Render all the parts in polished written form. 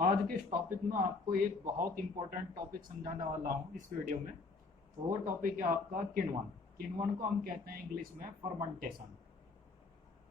आज के इस टॉपिक में आपको एक बहुत इंपॉर्टेंट टॉपिक समझाने वाला हूँ इस वीडियो में। तो वो टॉपिक है आपका किण्वन। किण्वन को हम कहते हैं इंग्लिश में फर्मेंटेशन।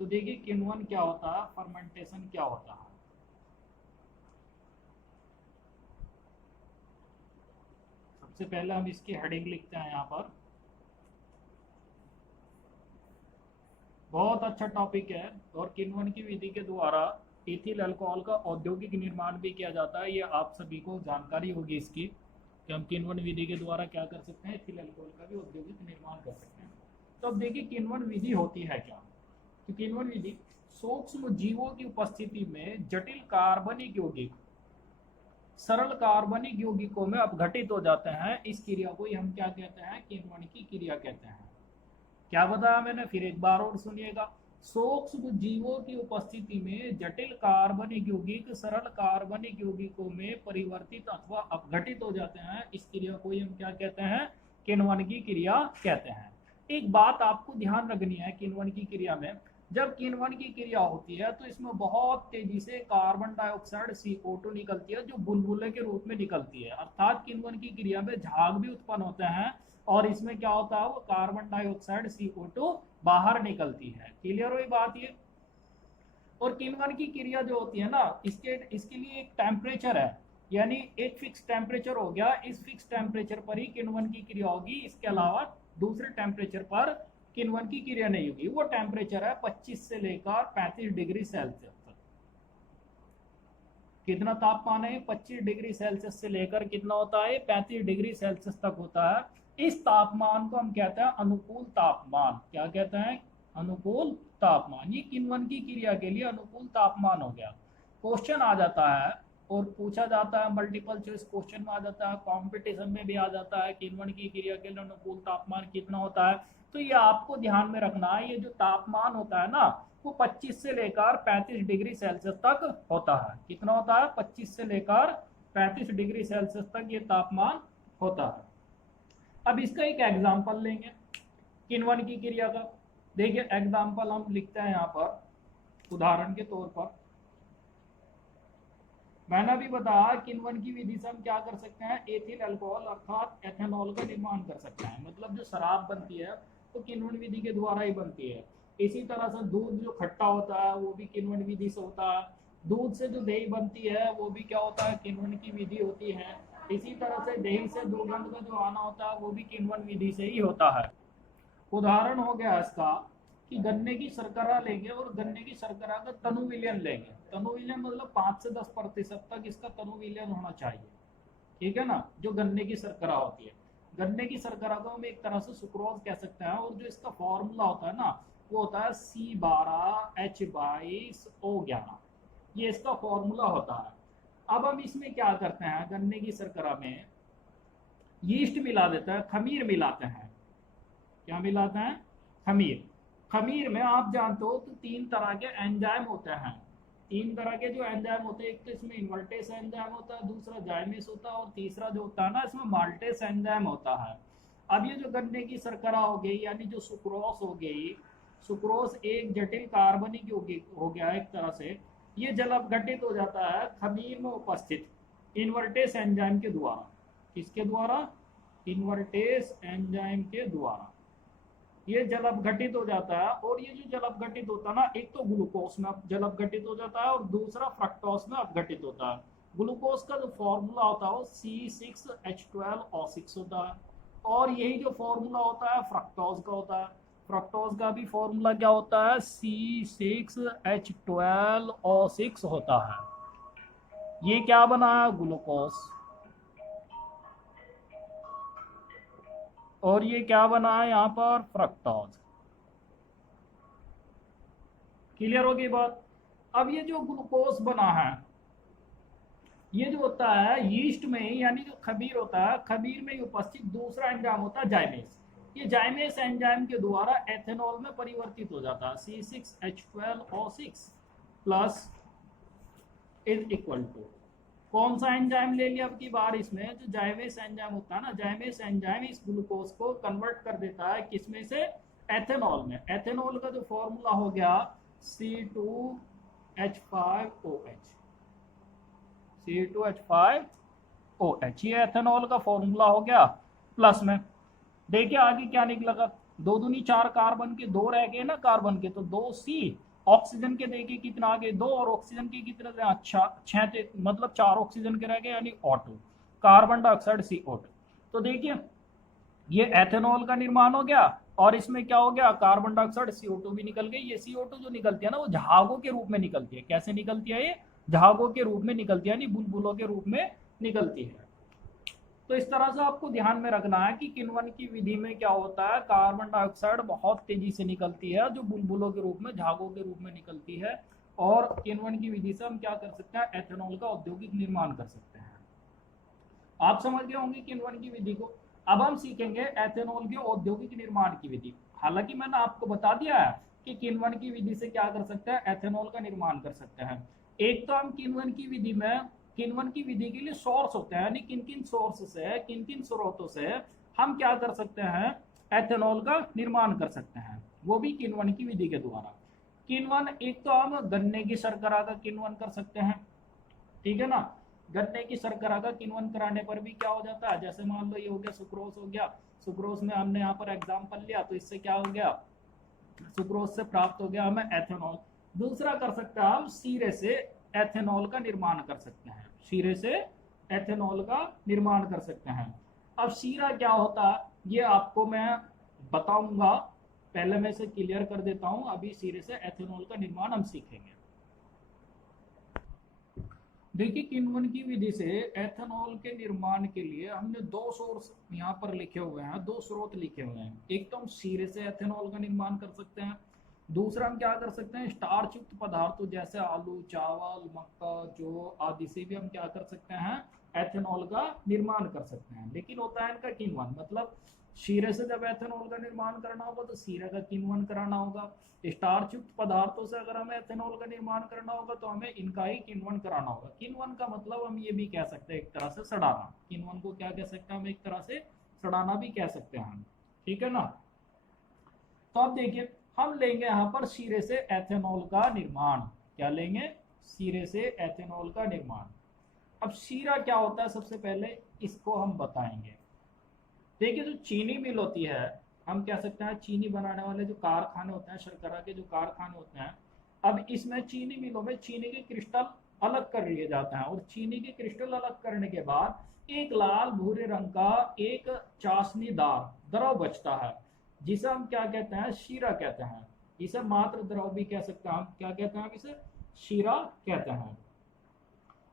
तो देखिए किण्वन क्या होता है, फर्मेंटेशन क्या होता है। सबसे पहले हम इसकी हेडिंग लिखते हैं यहाँ पर। बहुत अच्छा टॉपिक है। और किण्वन की विधि के द्वारा इथिल अल्कोहल का औद्योगिक निर्माण भी किया जाता है। ये आप सभी को जानकारी होगी इसकी कि हम किण्वन विधि के द्वारा क्या कर सकते हैं, इथिल अल्कोहल का भी औद्योगिक निर्माण कर सकते हैं। तो अब देखिए किण्वन विधि होती है क्या। तो किण्वन विधि सूक्ष्म जीवों की उपस्थिति में जटिल कार्बनिक यौगिक सरल कार्बनिक यौगिकों में अपघटित हो जाते हैं। इस क्रिया को ही हम क्या कहते हैं, किण्वन की क्रिया कहते हैं। क्या बताया मैंने, फिर एक बार और सुनिएगा। सूक्ष्म जीवों की उपस्थिति में जटिल कार्बनिक यौगिक सरल कार्बनिक यौगिकों में परिवर्तित अथवा अपघटित हो जाते हैं। इस क्रिया को ही हम क्या कहते हैं, किण्वन की क्रिया कहते हैं। एक बात आपको ध्यान रखनी है किण्वन की क्रिया में, जब किण्वन की क्रिया होती है तो इसमें बहुत तेजी से कार्बन डाइऑक्साइड CO2 निकलती है, जो बुलबुले के रूप में निकलती है। अर्थात किण्वन की क्रिया में झाग भी उत्पन्न होते हैं और इसमें क्या होता है, वो कार्बन डाइऑक्साइड CO2 बाहर निकलती है। क्लियर हुई बात ये। और किण्वन की क्रिया जो होती है ना, इसके लिए एक टेम्परेचर है, यानी एक फिक्स टेम्परेचर हो गया। इस फिक्स टेम्परेचर पर ही किण्वन की क्रिया होगी। इसके अलावा दूसरे टेम्परेचर पर किण्वन की क्रिया नहीं होगी। वो टेम्परेचर है 25 से लेकर 35 डिग्री सेल्सियस तक। कितना तापमान है, 25 डिग्री सेल्सियस से लेकर कितना होता है, 35 डिग्री सेल्सियस तक होता है। इस तापमान को हम कहते हैं अनुकूल तापमान। क्या कहते हैं, अनुकूल तापमान। ये किण्वन की क्रिया के लिए अनुकूल तापमान हो गया। क्वेश्चन आ जाता है और पूछा जाता है, मल्टीपल चॉइस क्वेश्चन में आ जाता है, कंपटीशन में भी आ जाता है, किण्वन की क्रिया के लिए अनुकूल तापमान कितना होता है। तो ये आपको ध्यान में रखना है, ये जो तापमान होता है ना, वो 25 से लेकर 35 डिग्री सेल्सियस तक होता है। कितना होता है, 25 से लेकर 35 डिग्री सेल्सियस तक ये तापमान होता है। अब इसका एक एग्जाम्पल लेंगे किण्वन की क्रिया का। देखिए एग्जाम्पल हम लिखते हैं यहाँ पर, उदाहरण के तौर पर। मैंने भी बताया किण्वन की विधि से हम क्या कर सकते हैं, एथिल अल्कोहल अर्थात एथेनॉल का निर्माण कर सकते हैं। मतलब जो शराब बनती है तो किण्वन विधि के द्वारा ही बनती है। इसी तरह से दूध जो खट्टा होता है वो भी किण्वन विधि से होता है। दूध से जो दही बनती है वो भी क्या होता है, किण्वन की विधि होती है। इसी तरह से दही से दुर्गंध का जो आना होता है वो भी किण्वन विधि से ही होता है। उदाहरण हो गया इसका कि गन्ने की शर्करा लेंगे और गन्ने की शर्करा का तनु विलयन लेंगे। तनु विलयन मतलब 5 से 10% तक इसका तनु विलयन होना चाहिए। ठीक है ना। जो गन्ने की शर्करा होती है, गन्ने की शर्करा को हम एक तरह से सुक्रोज कह सकते हैं। और जो इसका फॉर्मूला होता है ना, वो होता है C12H22O11। ये इसका फॉर्मूला होता है। अब हम इसमें क्या करते हैं, गन्ने की शर्करा में यीस्ट मिला देते हैं, खमीर मिलाते हैं। क्या मिलाते हैं, खमीर। खमीर में आप जानते हो तो 3 तरह के एंजाइम होते हैं। 3 तरह के जो एंजाइम होते हैं, एक तो इसमें इन्वर्टेस एंजाइम होता है, दूसरा जाइमेस होता है और तीसरा जो होता है ना, इसमें माल्टेस एंजाइम होता है। अब ये जो गन्ने की शर्करा हो गई, यानी जो सुक्रोस हो गई, सुक्रोस एक जटिल कार्बनिक यौगिक हो गया एक तरह से। ये जल अपघटित हो जाता है खमीर में उपस्थित इन्वर्टेस एंजाइम के द्वारा। किसके द्वारा, इन्वर्टेस एंजाइम के द्वारा ये जल अपघटित हो जाता है। और ये जो जल अपघटित होता है ना, एक तो ग्लूकोज में जल अपघटित हो जाता है और दूसरा फ्रक्टोज में अपघटित होता है। ग्लूकोज का जो फॉर्मूला होता है वो C6H12O6 होता है। और यही जो फॉर्मूला होता है फ्रक्टोज का होता है। फ्रक्टोज का भी फॉर्मूला क्या होता है, C6H12O6 होता है। ये क्या बना है, ग्लूकोज। और ये क्या बना है यहाँ पर, फ्रक्टोज। क्लियर होगी बात। अब ये जो ग्लूकोज बना है, ये जो होता है यीस्ट में, यानी जो खमीर होता है, खमीर में उपस्थित दूसरा एंजाइम होता है जाइमेस। ये जाइमेस एंजाइम के द्वारा एथेनॉल में परिवर्तित हो जाता है। C6H12O6 plus is equal to कौन सा एंजाइम ले लिया अब की बार, इसमें जो जाइमेस एंजाइम होता है ना, जाइमेस एंजाइम इस ग्लूकोज को कन्वर्ट कर देता है किसमें से, एथेनॉल में। एथेनॉल का जो फॉर्मूला हो गया C2H5OH। C2H5OH, ये एथेनॉल का फॉर्मूला हो गया प्लस में। देखिए आगे क्या निकलेगा, 2 दूनी 4 कार्बन के 2 रह गए ना कार्बन के, तो 2C, ऑक्सीजन के देखिए कितना आ गए 2, और ऑक्सीजन के कितने थे, अच्छा 6 थे, मतलब 4 ऑक्सीजन के रह गए, यानी O2, कार्बन डाइऑक्साइड CO2। तो देखिए ये एथेनॉल का निर्माण हो गया, और इसमें क्या हो गया, कार्बन डाइऑक्साइड CO2 भी निकल गई। ये CO2 जो निकलती है ना, वो झागों के रूप में निकलती है। कैसे निकलती है, ये झागों के रूप में निकलती है, यानी बुलबुलों के रूप में निकलती है। तो इस तरह से आपको ध्यान में रखना है कि किण्वन की विधि में क्या होता है, कार्बन डाइऑक्साइड बहुत तेजी से निकलती है, जो बुलबुलों के रूप में, झागों के रूप में निकलती है। और किण्वन की विधि से हम क्या कर सकते हैं, एथेनॉल का औद्योगिक निर्माण कर सकते हैं। आप समझ गए होंगे किण्वन की विधि को। अब हम सीखेंगे एथेनॉल के औद्योगिक निर्माण की विधि। हालांकि मैंने आपको बता दिया है कि किण्वन की विधि से क्या कर सकते हैं, एथेनॉल का निर्माण कर सकते हैं। एक तो हम किण्वन की विधि में, किण्वन की विधि के लिए सोर्स होते हैं, यानी किन किन सोर्स से, किन किन स्रोतों से हम क्या कर सकते हैं, एथेनॉल का निर्माण कर सकते हैं, वो भी किण्वन की विधि के द्वारा। किण्वन, एक तो हम गन्ने की शर्करा का किण्वन कर सकते हैं, ठीक है ना। गन्ने की शर्करा का किण्वन कराने पर भी क्या हो जाता है, जैसे मान लो ये हो गया सुक्रोज हो गया, सुक्रोज में हमने यहाँ पर एग्जाम्पल लिया, तो इससे क्या हो गया, सुक्रोज से प्राप्त हो गया हमें एथेनॉल। दूसरा कर सकते हैं हम शीरे से एथेनॉल का निर्माण कर सकते हैं, शीरे से एथेनॉल का निर्माण कर सकते हैं। अब शीरा क्या होता है ये आपको मैं बताऊंगा, पहले मैं इसे क्लियर कर देता हूं। अभी शीरे से एथेनॉल का निर्माण हम सीखेंगे। देखिए किण्वन की विधि से एथेनॉल के निर्माण के लिए हमने 2 सोर्स यहाँ पर लिखे हुए हैं, 2 स्रोत लिखे हुए हैं। एक तो हम शीरे से एथेनॉल का निर्माण कर सकते हैं, दूसरा हम क्या कर सकते हैं, स्टार्च युक्त पदार्थों जैसे आलू, चावल, मक्का, जौ आदि से भी हम क्या कर सकते हैं, एथेनॉल का निर्माण कर सकते हैं। लेकिन होता है इनका किण्वन, मतलब शीरे से जब एथेनॉल का निर्माण करना होगा तो शीरे का किण्वन कराना होगा। स्टार्च युक्त पदार्थों से अगर हमें एथेनॉल का निर्माण करना होगा तो हमें इनका ही किण्वन कराना होगा। किण्वन का मतलब हम ये भी कह सकते हैं एक तरह से सड़ाना, किण्वन को क्या कह सकते हैं हम, एक तरह से सड़ाना भी कह सकते हैं हम, ठीक है ना। तो अब देखिए हम लेंगे यहाँ पर शीरे से एथेनॉल का निर्माण, क्या लेंगे, शीरे से एथेनॉल का निर्माण। अब शीरा क्या होता है सबसे पहले इसको हम बताएंगे। देखिए जो चीनी मिल होती है, हम कह सकते हैं चीनी बनाने वाले जो कारखाने होते हैं, शर्करा के जो कारखाने होते हैं, अब इसमें चीनी मिलों में चीनी के क्रिस्टल अलग कर लिए जाते हैं, और चीनी के क्रिस्टल अलग करने के बाद एक लाल भूरे रंग का एक चाशनीदार द्रव बचता है, जिसे हम क्या कहते हैं, शीरा कहते हैं। इसे मात्र द्रव भी कह सकते हैं, हम क्या कहते हैं, इसे शीरा कहते हैं।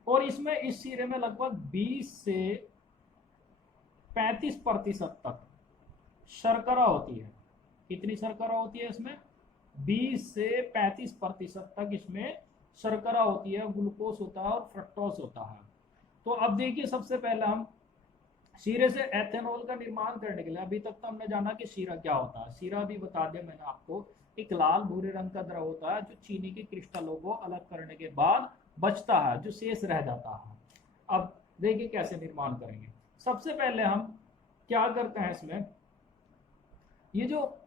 और इसमें, इस शीरे में लगभग 20 से 35% तक शर्करा होती है। कितनी शर्करा होती है इसमें, 20 से 35% तक इसमें शर्करा होती है, ग्लूकोज होता है और फ्रक्टोज होता है। तो अब देखिए सबसे पहले हम शीरे से एथेनॉल का निर्माण करने के लिए, अभी तक तो हमने जाना कि शीरा क्या होता है, शीरा भी बता दिया मैंने आपको, एक लाल भूरे रंग का द्रव होता है जो चीनी के क्रिस्टलों को अलग करने के बाद बचता है, जो शेष रह जाता है। अब देखिए कैसे निर्माण करेंगे। सबसे पहले हम क्या करते हैं, इसमें ये जो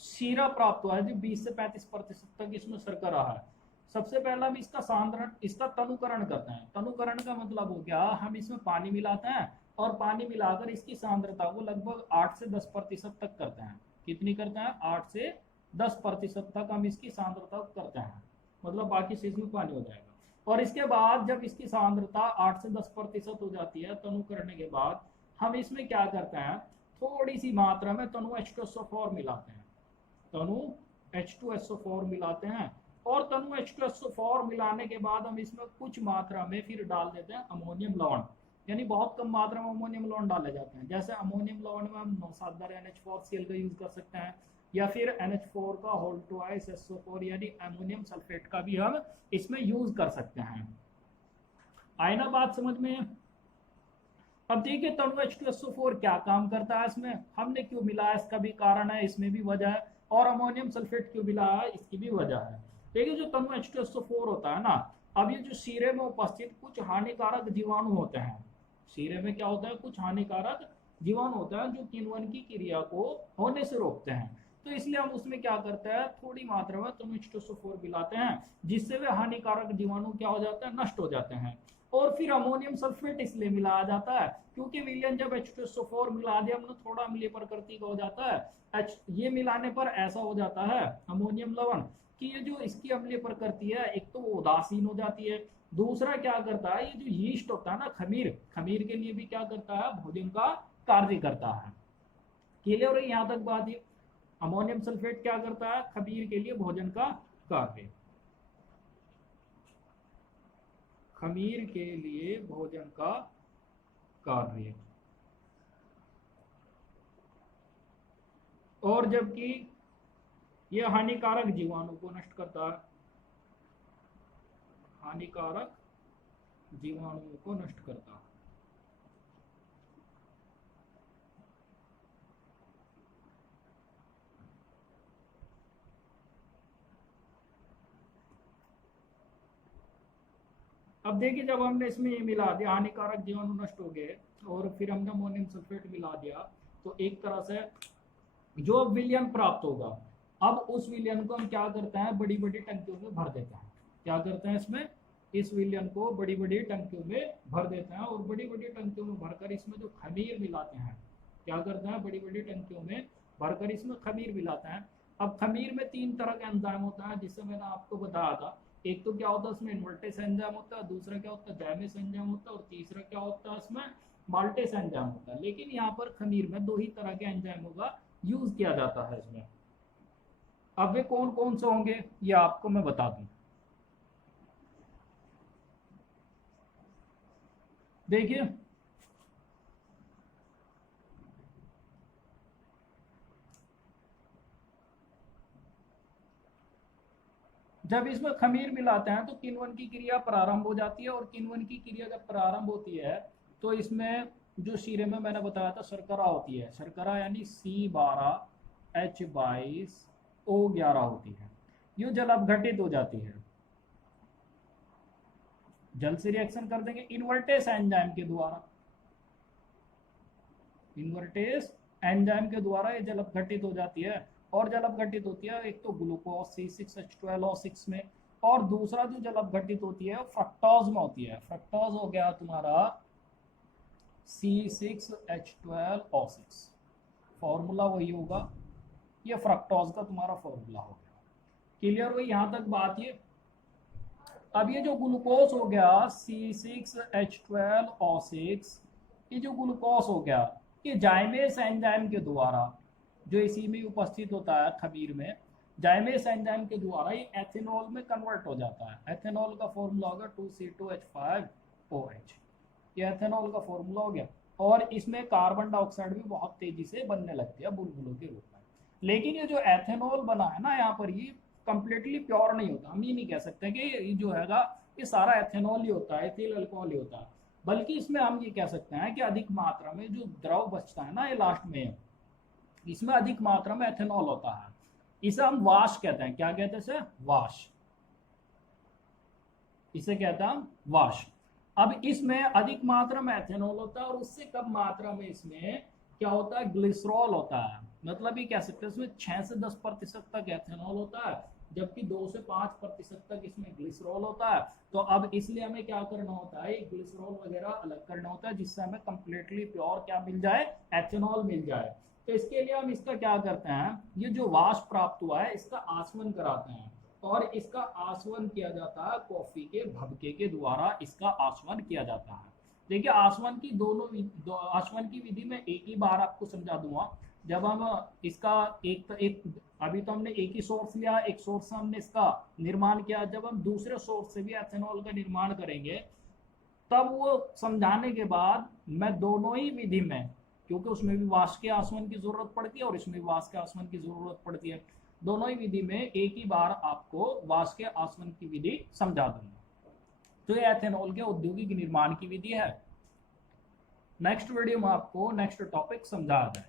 शीरा प्राप्त हुआ है जो 20 से 35% तक इसमें शर्करा है, सबसे पहले हम इसका सांद्रण, इसका तनुकरण करते हैं। तनुकरण का मतलब हो गया हम इसमें पानी मिलाते हैं, और पानी मिलाकर इसकी सांद्रता को लगभग 8 से 10% तक करते हैं। कितनी करते हैं, 8 से 10% तक हम इसकी सांद्रता करते हैं, मतलब बाकी शेष में पानी हो जाएगा। और इसके बाद जब इसकी सांद्रता 8 से 10% हो जाती है तनु करने के बाद, हम इसमें क्या करते हैं, थोड़ी सी मात्रा में तनु H2SO4 मिलाते हैं, तनु H2SO4 मिलाते हैं। और तनु H2SO4 मिलाने के बाद हम इसमें कुछ मात्रा में फिर डाल देते हैं अमोनियम लवण, यानी बहुत कम मात्रा में अमोनियम लवण डाले जाते हैं। जैसे अमोनियम लवण में हम 9 NH4Cl का यूज कर सकते हैं, या फिर NH4 का होल ट्वाइस SO4 यानी अमोनियम सल्फेट का भी हम इसमें यूज कर सकते हैं। आए ना बात समझ में। अब देखिए तनु H2SO4 क्या काम करता है, इसमें हमने क्यों मिलाया इसका भी कारण है, इसमें भी वजह है, और अमोनियम सल्फेट क्यों मिलाया है इसकी भी वजह है। देखिए जो तनु H2SO4 होता है ना, अब ये जो शीरे में उपस्थित कुछ हानिकारक जीवाणु होते हैं, शीरे में क्या होता है, कुछ हानिकारक जीवाणु होता है जो किण्वन की क्रिया को होने से रोकते हैं। तो इसलिए हम उसमें क्या करते हैं, थोड़ी मात्रा में तनु H2SO4 मिलाते हैं, जिससे वे हानिकारक जीवाणु क्या हो जाते हैं, नष्ट हो जाते हैं। और फिर अमोनियम सल्फेट इसलिए मिलाया जाता है क्योंकि विलयन जब H2SO4 मिला दिया हमने, थोड़ा अम्लीय प्रकृति का हो जाता है। ये मिलाने पर ऐसा हो जाता है अमोनियम लवण कि ये जो इसकी अम्लीय प्रकृति है, एक तो वो उदासीन हो जाती है, दूसरा क्या करता है, ये जो यीस्ट होता है ना, खमीर, खमीर के लिए भी क्या करता है, भोजन का कार्य करता है। क्लियर है यहाँ तक बात? ये अमोनियम सल्फेट क्या करता है, खमीर के लिए भोजन का कार्य, खमीर के लिए भोजन का कार्य। और जबकि यह हानिकारक जीवाणु को नष्ट करता है, हानिकारक जीवाणुओं को नष्ट करता है। अब देखिए, जब हमने इसमें ये मिला दिया, हानिकारक जीवाणु नष्ट हो गए, और फिर हमने अमोनियम सल्फेट मिला दिया, तो एक तरह से जो विलयन प्राप्त होगा, अब उस विलयन को हम क्या करते हैं, बड़ी बड़ी टंकियों में भर देते हैं। क्या करते हैं इसमें, इस विलयन को बड़ी बड़ी टंकियों में भर देते हैं, और बड़ी बड़ी टंकियों में भरकर इसमें जो खमीर मिलाते हैं, क्या करते हैं, बड़ी बड़ी टंकियों में भरकर इसमें खमीर मिलाते हैं। अब खमीर में 3 तरह के एंजाइम होता है, जिससे मैंने आपको बताया था। एक तो क्या होता है इसमें, इन्वर्टेस एंजाइम होता है, दूसरा क्या होता है, जाइमेस एंजाइम होता है, और तीसरा क्या होता है इसमें, माल्टेस एंजाइम होता है। लेकिन यहाँ पर खमीर में 2 ही तरह के एंजाइमों का यूज किया जाता है इसमें। अब वे कौन कौन से होंगे ये आपको मैं बता दूं। देखिए, जब इसमें खमीर मिलाते हैं तो किण्वन की क्रिया प्रारंभ हो जाती है, और किण्वन की क्रिया जब प्रारंभ होती है तो इसमें जो शीरे में मैंने बताया था शर्करा होती है, शर्करा यानी C12H22O11 होती है, ये जल अपघटित हो जाती है, जल से रिएक्शन कर देंगे इन्वर्टेस एंजाइम के द्वारा, इन्वर्टेस एंजाइम के द्वारा ये जल अपघटित हो जाती है। और जल अपघटित होती है एक तो ग्लूकोज C6H12O6 में, और दूसरा जो जल अपघटित होती है फ्रक्टोज में होती है। फ्रक्टोज हो गया तुम्हारा C6H12O6, फॉर्मूला वही होगा, ये फ्रक्टोज का तुम्हारा फॉर्मूला हो गया। क्लियर हुई यहाँ तक बात? ये अब ये जो ग्लूकोज हो गया C6H12O6, ये जो ग्लूकोज हो गया, ये जाइमेस एंजाइम के द्वारा, जो इसी में उपस्थित होता है खमीर में, जाइमेस एंजाइम के द्वारा ये एथेनॉल में कन्वर्ट हो जाता है। एथेनॉल का फॉर्मूला होगा 2C2H5OH, ये एथेनॉल का फॉर्मूला हो गया। और इसमें कार्बन डाइऑक्साइड भी बहुत तेजी से बनने लगती है बुलबुलों के रूप में। लेकिन ये जो एथेनॉल बना है ना यहाँ पर, ये कंप्लीटली प्योर नहीं होता। हम ये नहीं कह सकते कि ये जो हैगा ये सारा एथेनॉल ही होता है, एथिल अल्कोहल ही होता है, बल्कि इसमें हम ये कह सकते हैं कि अधिक मात्रा में जो द्रव बचता है ना ये लास्ट में, इसमें अधिक मात्रा में एथेनॉल होता है। इसे हम वाश कहते हैं। क्या कहते हैं इसे? वाश। इसे कहते हैं हम वाश। अब इसमें अधिक मात्रा में एथेनॉल होता है, और उससे कम मात्रा में इसमें क्या होता है, ग्लिसरॉल होता है। मतलब ये कह सकते हैं इसमें 6 से 10% तक एथेनॉल होता है, जबकि 2 से 5% तक इसमें ग्लिसरॉल होता है। तो अब इसलिए हमें क्या करना होता है, ग्लिसरॉल वगैरह अलग करना होता है, जिससे हमें कंप्लीटली प्योर क्या मिल जाए, एथेनॉल मिल जाए। तो इसके लिए हम इसका क्या करते हैं, ये जो वाष्प प्राप्त हुआ है इसका आसवन कराते हैं, और इसका आसवन किया जाता है कॉफी के भभके के द्वारा, इसका आसवन किया जाता है। देखिए, आसवन की आसवन की विधि में एक ही बार आपको समझा दूंगा। जब हम इसका एक अभी तो हमने एक ही सोर्स लिया, एक सोर्स से हमने इसका निर्माण किया, जब हम दूसरे सोर्स से भी एथेनॉल का निर्माण करेंगे तब वो समझाने के बाद मैं दोनों ही विधि में, क्योंकि उसमें भी वाष्प के आसवन की जरूरत पड़ती है और इसमें भी वाष्प के आसवन की जरूरत पड़ती है, दोनों ही विधि में एक ही बार आपको वाष्प के आसवन की विधि समझा दूंगा। तो ये एथेनॉल के औद्योगिक निर्माण की विधि है। नेक्स्ट वीडियो में आपको नेक्स्ट टॉपिक समझाया जाए।